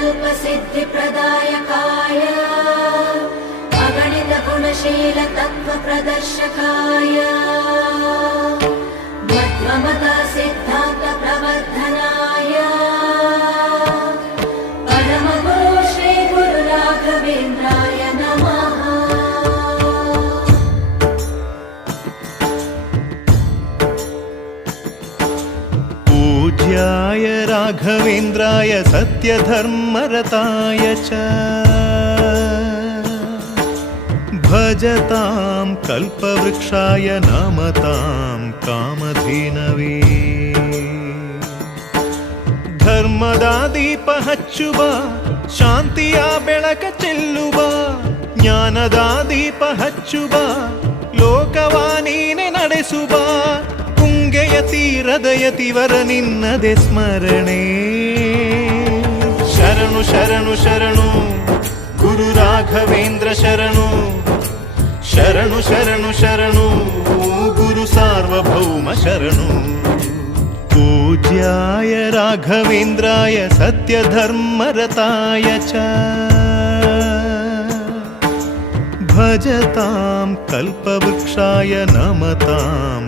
कल्पसिद्धिप्रदायकाय अगणितगुणशीलतत्त्वप्रदर्शकाय मध्वमता सिद्धान्तप्रवर्धनाय परमगुरु श्रीगुरुराघवेन्द्राय नमः। पूज्याय राघवेन्द्राय सत्यधर्मरताय च भजतां कल्पवृक्षाय नमतां कामधेनवे। ಧರ್ಮದ ದೀಪ ಹಚ್ಚುವ ಶಾಂತಿಯ ಬೆಳಕ ಚೆಲ್ಲುವ ಜ್ಞಾನದ ದೀಪ ಹಚ್ಚುವ ಲೋಕವ ನೀನೆ ನಡೆಸುವ ತುಂಗೆಯ ತೀರದ ಯತಿವರ ನಿನ್ನದೆ ಸ್ಮರಣೆ. ಶರಣು ಶರಣು ಶರಣು ಗುರು ರಾಘವೇಂದ್ರ ಶರಣು ಶರಣು ಶರಣು ಶರಣು ಗುರು ಸಾರ್ವಭೌಮ ಶರಣು. पूज्याय राघवेन्द्राय सत्यधर्मरताय च भजतां कल्पवृक्षाय नमतां